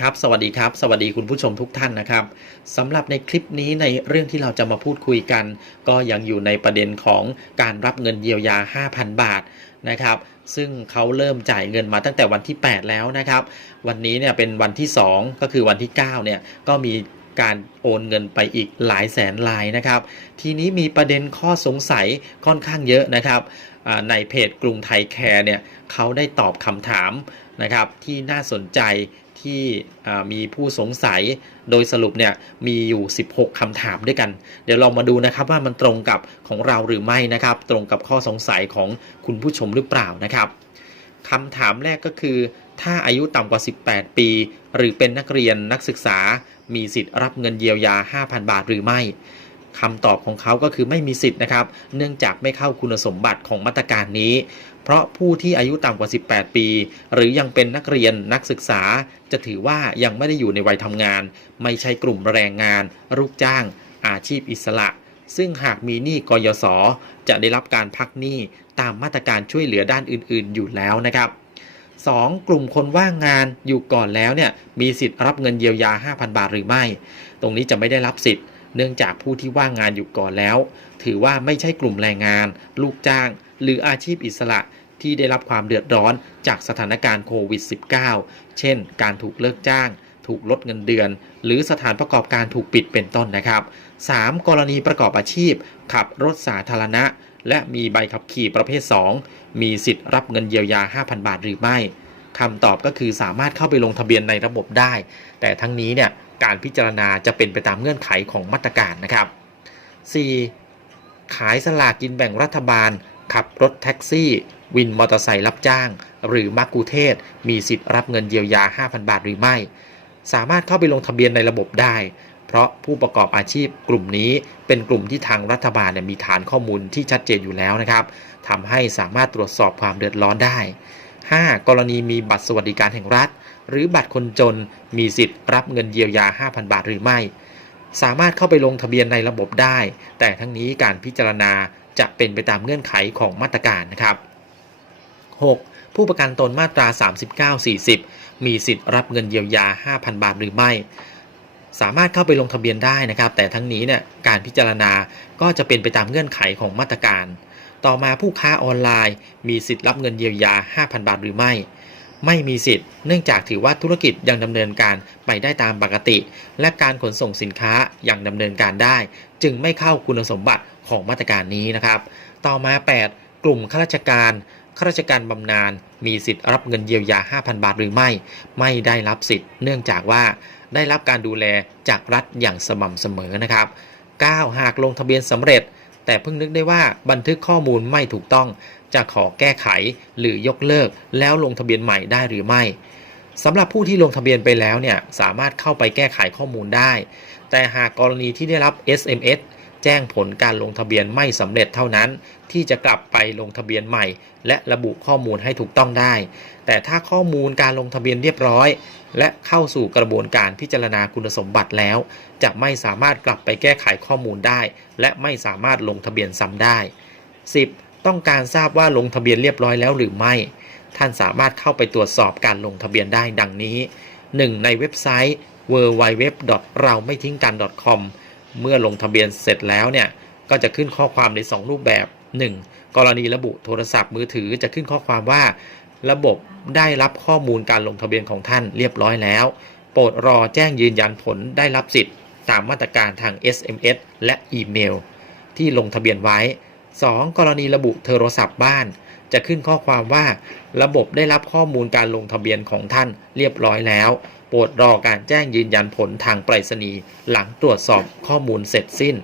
ครับ สวัสดีครับ สวัสดีคุณผู้ชมทุกท่านนะครับสำหรับในคลิปนี้ในเรื่องที่เราจะมาพูดคุยกัน ก็ยังอยู่ในประเด็นของการรับเงินเยียวยา 5,000 บาทนะครับ ซึ่งเขาเริ่มจ่ายเงินมาตั้งแต่วันที่ 8 แล้วนะครับ วันนี้เนี่ยเป็นวันที่ 2 ก็คือวันที่ 9 เนี่ยก็มีการโอนเงินไปอีกหลายแสนลายนะครับ ทีนี้มีประเด็นข้อสงสัยค่อนข้างเยอะนะครับในเพจกรุงไทยแคร์เนี่ยเขาได้ตอบคำถามนะครับที่น่าสนใจ ที่มีผู้สงสัยโดยสรุปเนี่ยมีอยู่ 16คำถามด้วยกัน เดี๋ยวเรามาดูนะครับว่ามันตรงกับของเราหรือไม่นะครับ ตรงกับข้อสงสัยของคุณผู้ชมหรือเปล่านะครับคำถามแรกก็คือ ถ้าอายุต่ำกว่า 18 ปี หรือเป็นนักเรียนนักศึกษา มีสิทธิ์รับเงินเยียวยา 5,000 บาทหรือไม่ คำตอบของเขาก็คือไม่มีสิทธิ์นะครับ เนื่องจากไม่เข้าคุณสมบัติของมาตรการนี้ เพราะผู้ที่อายุต่ำกว่า 18 ปี หรือยังเป็นนักเรียนนักศึกษา จะถือว่ายังไม่ได้อยู่ในวัยทำงาน ไม่ใช่กลุ่มแรงงาน ลูกจ้าง อาชีพอิสระ ซึ่งหากมีหนี้กยศจะได้รับการพักหนี้ตามมาตรการช่วยเหลือด้านอื่น ๆ อยู่แล้วนะครับ 2. กลุ่มคนว่างงานอยู่ก่อนแล้วเนี่ยมีสิทธิ์รับเงินเยียวยา 5,000 บาทหรือไม่ ตรงนี้จะไม่ได้รับสิทธิ์ เนื่องจากผู้ที่ว่างงานอยู่ก่อนแล้ว ถือว่าไม่ใช่กลุ่มแรงงาน ลูกจ้าง หรืออาชีพอิสระที่ได้รับความเดือดร้อนจากสถานการณ์โควิด -19 เช่น การถูกเลิกจ้าง ถูกลดเงินเดือน หรือสถานประกอบการถูกปิดเป็นต้นนะครับ 3. กรณีประกอบอาชีพ ขับรถสาธารณะ และมีใบขับขี่ประเภท 2 มีสิทธิ์รับเงินเยียวยา 5,000 บาทหรือไม่ คำตอบก็คือสามารถเข้าไปลงทะเบียนในระบบได้ แต่ทั้งนี้เนี่ยการพิจารณาจะเป็นไปตามเงื่อนไขของมาตรการนะครับ 4. ขายสลากกินแบ่งรัฐบาล ขับรถแท็กซี่ วินมอเตอร์ไซค์รับจ้าง หรือมักกุเทศ มีสิทธิ์รับเงินเยียวยา 5,000 บาทหรือไม่ สามารถเข้าไปลงทะเบียนในระบบได้ เพราะผู้ประกอบอาชีพกลุ่มนี้เป็นกลุ่มที่ทางรัฐบาลมีฐานข้อมูลที่ชัดเจนอยู่แล้วนะครับทำให้สามารถตรวจสอบความเดือดร้อนได้ 5. กรณีมีบัตรสวัสดิการแห่งรัฐ หรือบัตรคนจนมีสิทธิ์รับเงินเยียวยา 5,000 บาทหรือไม่ สามารถเข้าไปลงทะเบียนในระบบได้ แต่ทั้งนี้การพิจารณาจะเป็นไปตามเงื่อนไขของมาตรการนะครับ 6. ผู้ประกันตนมาตรา 39-40 มีสิทธิ์รับเงินเยียวยา 5,000 บาทหรือไม่ สามารถเข้าไปลงทะเบียนได้นะครับ แต่ทั้งนี้เนี่ยการพิจารณาก็จะเป็นไปตามเงื่อนไขของมาตรการ ต่อมาผู้ค้าออนไลน์ มีสิทธิ์รับเงินเยียวยา 5,000 บาทหรือไม่ ไม่มีสิทธิ์ เนื่องจากถือว่าธุรกิจยังดำเนินการไปได้ตามปกติ และการขนส่งสินค้ายังดำเนินการได้ จึงไม่เข้าคุณสมบัติของมาตรการนี้นะครับ ต่อมา 8 กลุ่มข้าราชการข้าราชการบำนาญมีสิทธิ์รับเงินเยียวยา 5,000 บาทหรือไม่ ไม่ได้รับสิทธิ์ เนื่องจากว่าได้รับการดูแลจากรัฐอย่างสม่ำเสมอนะครับ 9. หากลงทะเบียนสำเร็จ แต่เพิ่งนึกได้ว่าบันทึกข้อมูลไม่ถูกต้อง จะขอแก้ไขหรือยกเลิก แล้วลงทะเบียนใหม่ได้หรือไม่สำหรับผู้ที่ลงทะเบียนไปแล้วเนี่ยสามารถเข้าไปแก้ไขข้อมูลได้ แต่หากกรณีที่ได้รับ SMS แจ้งผลการลงทะเบียนไม่สำเร็จเท่านั้น ที่จะกลับไปลงทะเบียนใหม่ และระบุข้อมูลให้ถูกต้องได้ แต่ถ้าข้อมูลการลงทะเบียนเรียบร้อย และเข้าสู่กระบวนการพิจารณาคุณสมบัติแล้ว จะไม่สามารถกลับไปแก้ไขข้อมูลได้ และไม่สามารถลงทะเบียนซ้ำได้ 10. ต้องการทราบว่าลงทะเบียนเรียบร้อยแล้วหรือไม่ ท่านสามารถเข้าไปตรวจสอบการลงทะเบียนได้ดังนี้ 1. ในเว็บไซต์ www. เราไม่ทิ้งกัน .com เมื่อลงทะเบียนเสร็จแล้วเนี่ยก็จะขึ้นข้อความใน 2 รูปแบบ 1. กรณีระบุโทรศัพท์มือถือจะขึ้นข้อความว่า ระบบได้รับข้อมูลการลงทะเบียนของท่านเรียบร้อยแล้ว โปรดรอแจ้งยืนยันผลได้รับสิทธิ์ตามมาตรการทาง SMS และอีเมล ที่ลงทะเบียนไว้ 2. กรณีระบุโทรศัพท์บ้าน จะขึ้นข้อความว่า ระบบได้รับข้อมูลการลงทะเบียนของท่านเรียบร้อยแล้ว ปรดรอการแจ้งยืนยันผลทางไปรษณีย์หลังตรวจสอบข้อมูลเสร็จสิ้น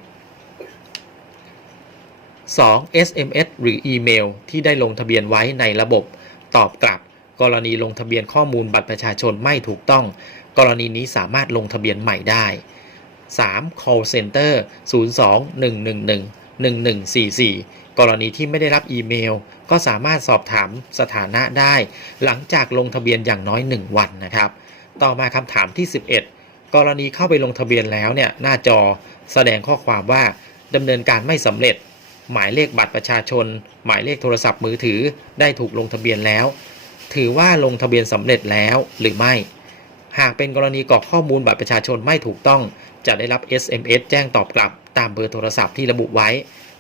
2. SMS หรืออีเมล ที่ได้ลงทะเบียนไว้ในระบบ ตอบกลับ กรณีลงทะเบียนข้อมูลบัตรประชาชนไม่ถูกต้อง กรณีนี้สามารถลงทะเบียนใหม่ได้ 3. call center 02-111-1144 กรณีที่ไม่ได้รับอีเมล ก็สามารถสอบถามสถานะได้ หลังจากลงทะเบียนอย่างน้อย 1 วันนะครับ ต่อมาคำถามที่ 11 กรณีเข้าไปลงทะเบียนแล้วเนี่ยหน้าจอแสดงข้อความว่าดำเนินการไม่สำเร็จ หมายเลขบัตรประชาชน หมายเลขโทรศัพท์มือถือ ได้ถูกลงทะเบียนแล้ว ถือว่าลงทะเบียนสำเร็จแล้วหรือไม่ หากเป็นกรณีกรอกข้อมูลบัตรประชาชนไม่ถูกต้อง จะได้รับ SMS แจ้งตอบกลับ ตามเบอร์โทรศัพท์ที่ระบุไว้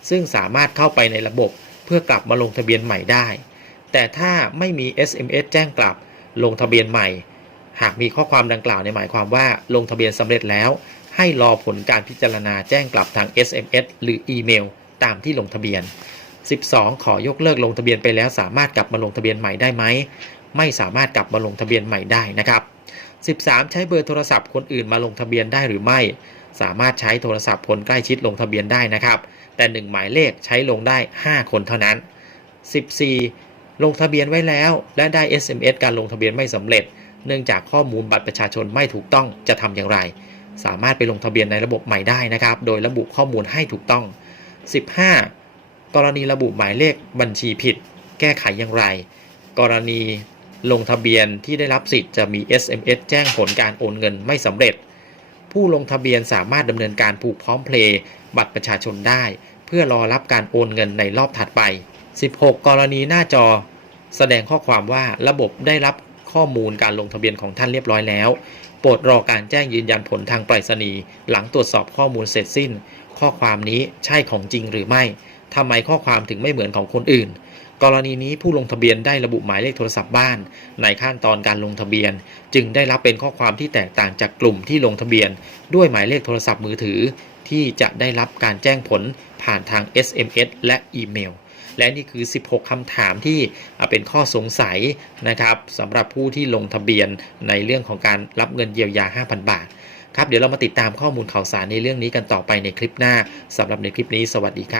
ซึ่งสามารถเข้าไปในระบบ เพื่อกลับมาลงทะเบียนใหม่ได้ แต่ถ้าไม่มี SMS แจ้งกลับ ลงทะเบียนใหม่ หากมีข้อความดังกล่าวในหมายความว่าลงทะเบียนสำเร็จแล้ว ให้รอผลการพิจารณาแจ้งกลับทาง SMS หรืออีเมล ตามที่ลงทะเบียน 12 ขอยกเลิกลงทะเบียนไปแล้วสามารถกลับมาลงทะเบียนใหม่ได้ไหม ไม่สามารถกลับมาลงทะเบียนใหม่ได้นะครับ 13 ใช้เบอร์โทรศัพท์คนอื่นมาลงทะเบียนได้หรือไม่ สามารถใช้โทรศัพท์คนใกล้ชิดลงทะเบียนได้นะครับ แต่ 1 หมายเลขใช้ลงได้ 5 คนเท่านั้น 14 ลงทะเบียนไว้แล้ว และได้ SMS การลงทะเบียนไม่สำเร็จ เนื่องจากข้อมูลบัตรประชาชนไม่ถูกต้องจะทำอย่างไร สามารถไปลงทะเบียนในระบบใหม่ได้นะครับ โดยระบุข้อมูลให้ถูกต้อง 15 กรณีระบุหมายเลขบัญชีผิด แก้ไขอย่างไร กรณีลงทะเบียนที่ได้รับสิทธิ์จะมี SMS แจ้งผลการโอนเงินไม่สำเร็จ ผู้ลงทะเบียนสามารถดำเนินการผูกพร้อมเพลย์บัตรประชาชนได้ เพื่อรอรับการโอนเงินในรอบถัดไป 16 กรณีหน้าจอ แสดงข้อความว่าระบบได้รับ ข้อมูลการลงทะเบียนของท่านเรียบร้อยแล้ว โปรดรอการแจ้งยืนยันผลทางไปรษณีย์หลังตรวจสอบข้อมูลเสร็จสิ้น ข้อความนี้ใช่ของจริงหรือไม่ทำไมข้อความถึงไม่เหมือนของคนอื่น กรณีนี้ผู้ลงทะเบียนได้ระบุหมายเลขโทรศัพท์บ้าน ในขั้นตอนการลงทะเบียน จึงได้รับเป็นข้อความที่แตกต่างจากกลุ่มที่ลงทะเบียน ด้วยหมายเลขโทรศัพท์มือถือ ที่จะได้รับการแจ้งผลผ่านทาง SMS และอีเมล และนี่คือ 16คำถามที่เป็นข้อสงสัยนะครับสำหรับผู้ที่ลงทะเบียนในเรื่องของการรับเงินเยียวยา 5,000 บาทครับเดี๋ยวเรามาติดตามข้อมูลข่าวสารในเรื่องนี้กันต่อไปในคลิปหน้าสำหรับในคลิปนี้สวัสดีครับ